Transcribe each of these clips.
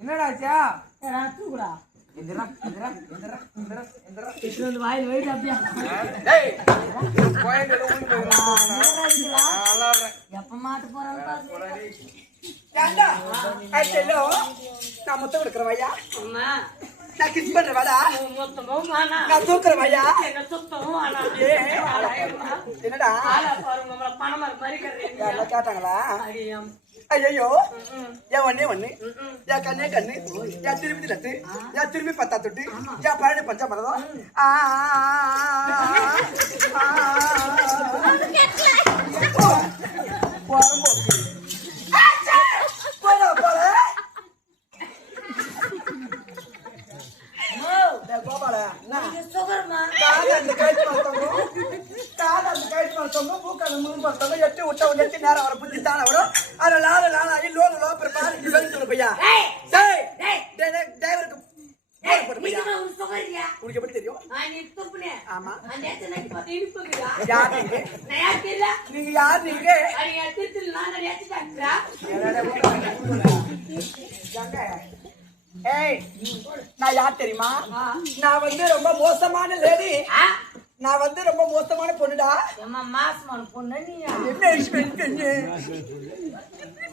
என்னடாச்சா தூக்குடா வாயில் போயிட்டு அப்படியா எப்ப மாட்டு போறாங்க நான் முத்தம் கொடுக்குறவையா நான் கிஸ் பண்றவாடா நான் தூக்குறவையா என்னடா கேட்டாங்களா ஐயோ என் ஒன்னே ஒண்ணு என் கண்ணே கண்ணு என் திரும்பி நட்டு என் திரும்பி பத்தா தொட்டு என் பழனி பஞ்சாமரதம் கோபால எட்டு விட்ட உடனே நேரம் வர புரிஞ்சு தானே வரும் அதை லாலாகி லோன் லோப்பர் பாரு சொல்லு பையா டிரைவருக்கு உனக்கு எப்படி தெரியும் ஆமா நீங்க யார் நீங்க ஏய் நான் யார் தெரியுமா நான் வந்து ரொம்ப மோசமான லேடி நான் வந்து ரொம்ப மோசமான பொண்ணுடா மாசமான பொண்ணு நீ என்ன விஷயம்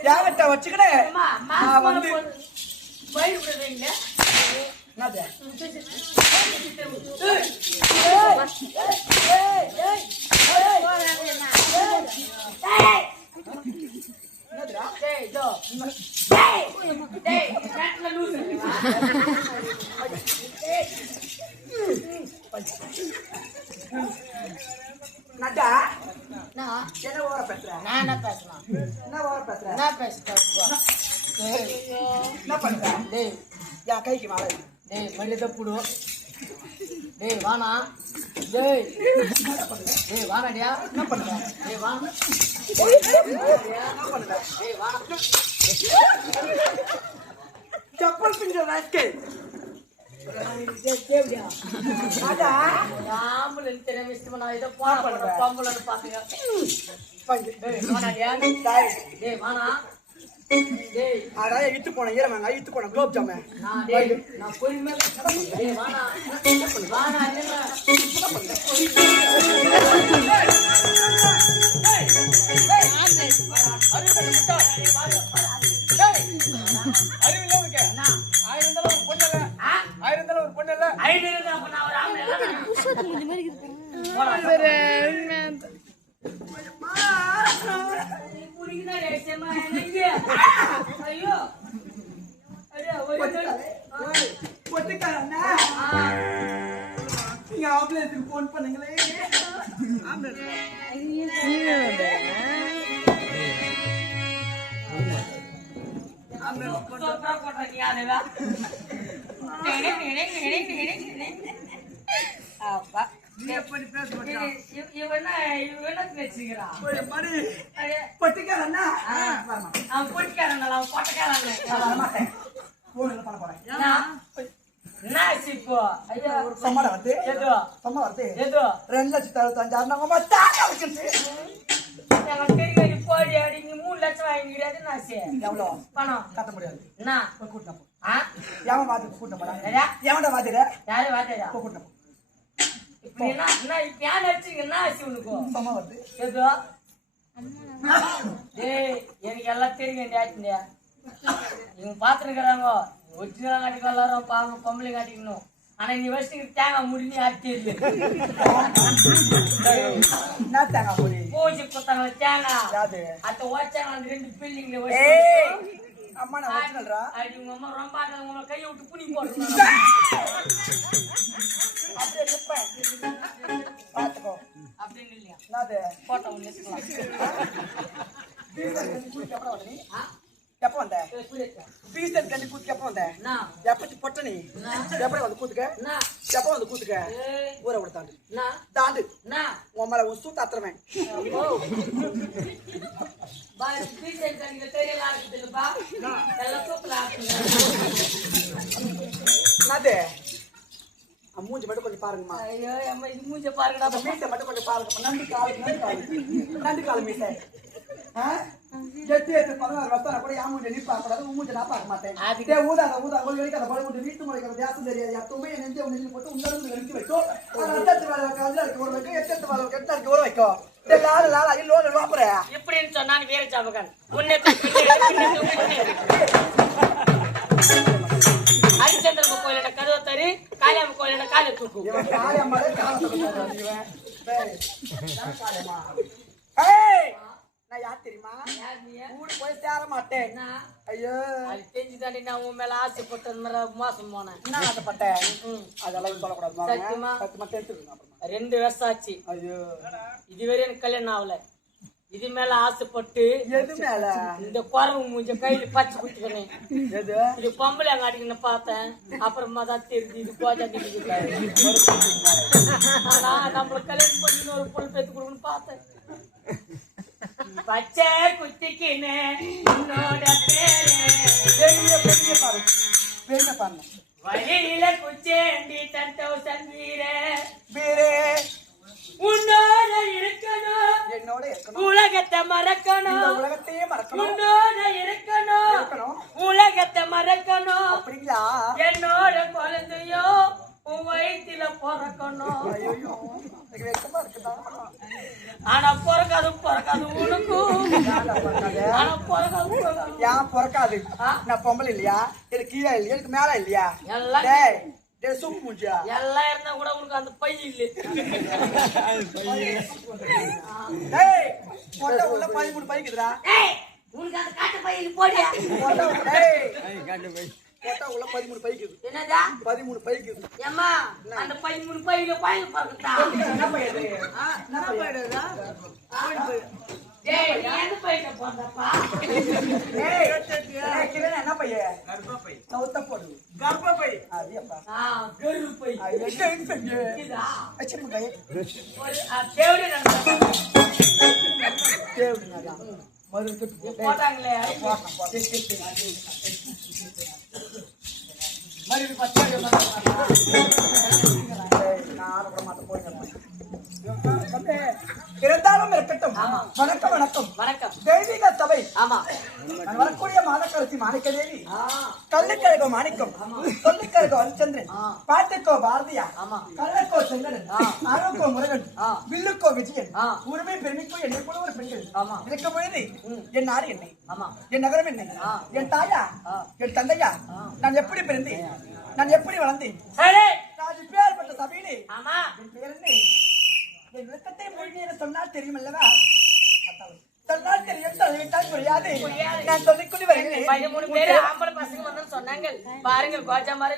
யார்கிட்ட வச்சுக்கிட்டேன் நான் வந்து நட்டா என்ன ஓர பேசுறேன் நான் என்ன பேசலாம் என்ன ஓர பேசுறேன் நான் பேசுறேன் என்ன பண்றேன் டேய் யா கைக்கு மாலை டேய் மல்லித புடு டேய் வானா டேய் டேய் வானாடியா என்ன பண்றேன் டேய் வானா என்ன பண்றேன் டேய் வானா चप्पल पिंजो रास्के தேவடியா आजा ஆம்பளை தெரியாம இஷ்டமா இத போற பொம்பளை பாத்தீங்க பஞ்சு டேய் வானாடியா டேய் டேய் வானா டேய் ஆடா இட்டு போன ஏறமாங்க இட்டு போன குலோப் ஜாமே டேய் நான் பொறுமையா டேய் வானா வானா என்ன போன் பண்ணுங்களே பணம் கட்ட முடியாது கூட்டம் யாரும் வாத்திர கூட்டம் எனக்கு எல்லாம் தெரியும் இவங்க பாத்துருக்கிறாங்க ஒரிஜினல் காட்டிக்கு எல்லாரும் பாவம் பொம்பளை காட்டிக்கணும் ஆனா நீ வச்சுட்டு தேங்காய் முடி நீ அட்டி இல்லை என்ன தேங்காய் மூடி பூஜை குத்தாங்க தேங்காய் யாது அத்த ஓச்சாங்க அந்த 2 பில்டிங்ல ஏய் வச்சு அம்மா நான் வச்சுனல்றா அடி உங்க அம்மா ரொம்ப உங்களை கையை விட்டு புனி போட்டுருந்தாங்க அப்படியே நிப்பேன் பாத்துக்கோ அப்படின்னு இல்லையா என்னது போட்டோ ஒண்ணு எப்போ வந்த பீசல் கண்டி கூத்துக்கு எப்போ வந்த எப்ப பொட்ட நீ எப்படி வந்து கூத்துக்க எப்போ வந்து கூத்துக்க ஊரை விட தாண்டு தாண்டு உன் மேல உன் சூத்து அத்துறவேன் என்னது மூஞ்சி மட்டும் கொஞ்சம் பாருங்கம்மா ஐயோ அம்மா இது மூஞ்ச பாருங்கடா அந்த மீசை மட்டும் கொஞ்சம் பாருங்க நண்டு கால மீசை எட்டு 16 வருஷம் கூட என் மூஞ்ச நீ பார்க்கக்கூடாது உன் மூஞ்ச நான் பார்க்க மாட்டேன் ஊதாத ஒரு வரைக்கும் அந்த பழம் வீட்டு முறைக்கிற வியாசம் தெரியாது எத்தமே நெஞ்ச நெஞ்சு போட்டு உங்களுக்கு நிறுத்தி வைக்கும் அட்டத்து வேலை வைக்கும் ஒரு வைக்கும் எட்டு வேலை வைக்கும் 8 ஒரு வைக்கும் லால லோன் வாப்புற எப்படின்னு சொன்னா வேற சாபகன் உன்னை ஹரிச்சந்திர கோயிலோட கதவை தரு காளியம்ம கோயிலோட காலை தூக்கு நான் யார் தெரியுமா ஊடு போய் சேர மாட்டேன் ஐயோ அது தெரிஞ்சுதாண்டி நான் உன் மேல ஆசைப்பட்ட மோசம் போனேன் என்ன ஆசைப்பட்டேன் அதெல்லாம் சொல்லக்கூடாது சத்தியமா 2 வருஷம் ஆச்சு ஐயோ இதுவரை எனக்கு கல்யாணம் ஆகல இது மேல ஆசைப்பட்டு எது மேல இந்த குறவு மூஞ்ச கையில பச்சை குத்துக்கிறேன் எது இது பொம்பளை அங்காட்டின்னு பார்த்தேன் அப்புறமா தான் தெரிஞ்சு இது போஜா நான் நம்மள கல்யாணம் பண்ணி ஒரு பொண்ணு பேத்து கொடுக்கணும்னு பார்த்தேன் பச்சை குத்திக்கின்னு உன்னோட பெரிய பாருங்க வழியில குச்சேண்டி 10,000 வீரே உன்னோட இருக்கணும் என்னோட இருக்கணும் உலகத்தை மறக்கணும் உலகத்தையே மறக்கணும் உன்னோட இருக்கணும் உலகத்தை மறக்கணும் அப்படிங்களா என்னோட குழந்தையோ உன் வயிற்றுல பிறக்கணும் ஆனா பிறக்காது உனக்கும் ஆனா பிறக்காது ஏன் பிறக்காது நான் பொம்பளை இல்லையா எனக்கு கீழே இல்லையா எனக்கு மேல இல்லையா எல்லாம் சூப்பு மூஞ்சியா எல்லாம் இருந்தா கூட உனக்கு அந்த பை இல்லை உள்ள 13 பைக்குதுடா உனக்கு அந்த காட்டு பையில் போடியா உள்ள 13 பைக்குது என்னதா 13 பைக்குது ஏம்மா அந்த 13 பையில பையில பார்க்கட்டா என்ன பையது என்ன பையதுடா டேய் நீ எந்த பையில போறதப்பா ஏய் கிரண் என்ன பைய கர்ப்பப்பை சவுத்த போடு கர்ப்பப்பை அதியப்பா கர்ப்பப்பை எங்க இதா அச்சம் பை ஒரு தேவடி தேவடி மருந்து போட்டாங்களே மருந்து பச்சாங்க நான் கூட மாத்த போறேன் இருந்தாலும் இருக்கட்டும் வணக்கம் வணக்கம் வணக்கம் தெய்வீக சபை ஆமா நான் வரக்கூடிய மாதக்கரசி மாணிக்க தேவி கல்லுக்கழகோ மாணிக்கம் சொல்லுக்கழகோ ஹரிச்சந்திரன் பாட்டுக்கோ பாரதியா கள்ளக்கோ செங்கடன் அருக்கோ முருகன் வில்லுக்கோ விஜயன் உரிமை பெருமைக்கோ என்னை போல ஒரு பெண்கள் இருக்க பொழுது என் நாடு என்னை என் நகரம் என்னை என் தாயா என் தந்தையா நான் எப்படி பிறந்தேன் நான் எப்படி வளர்ந்தேன் நான் இப்பேற்பட்ட சபையிலே என் பேர் என்ன என் விளக்கத்தை மொழியை சொன்னால் தெரியும் அல்லவா சொன்னால் தெரியும் சொல்லிவிட்டால் புரியாது நான் சொல்லிக்கொண்டு வருகிறேன் 13 பேர் ஆம்பளை பசங்க வந்து சொன்னாங்க பாருங்க கோஜா மாதிரி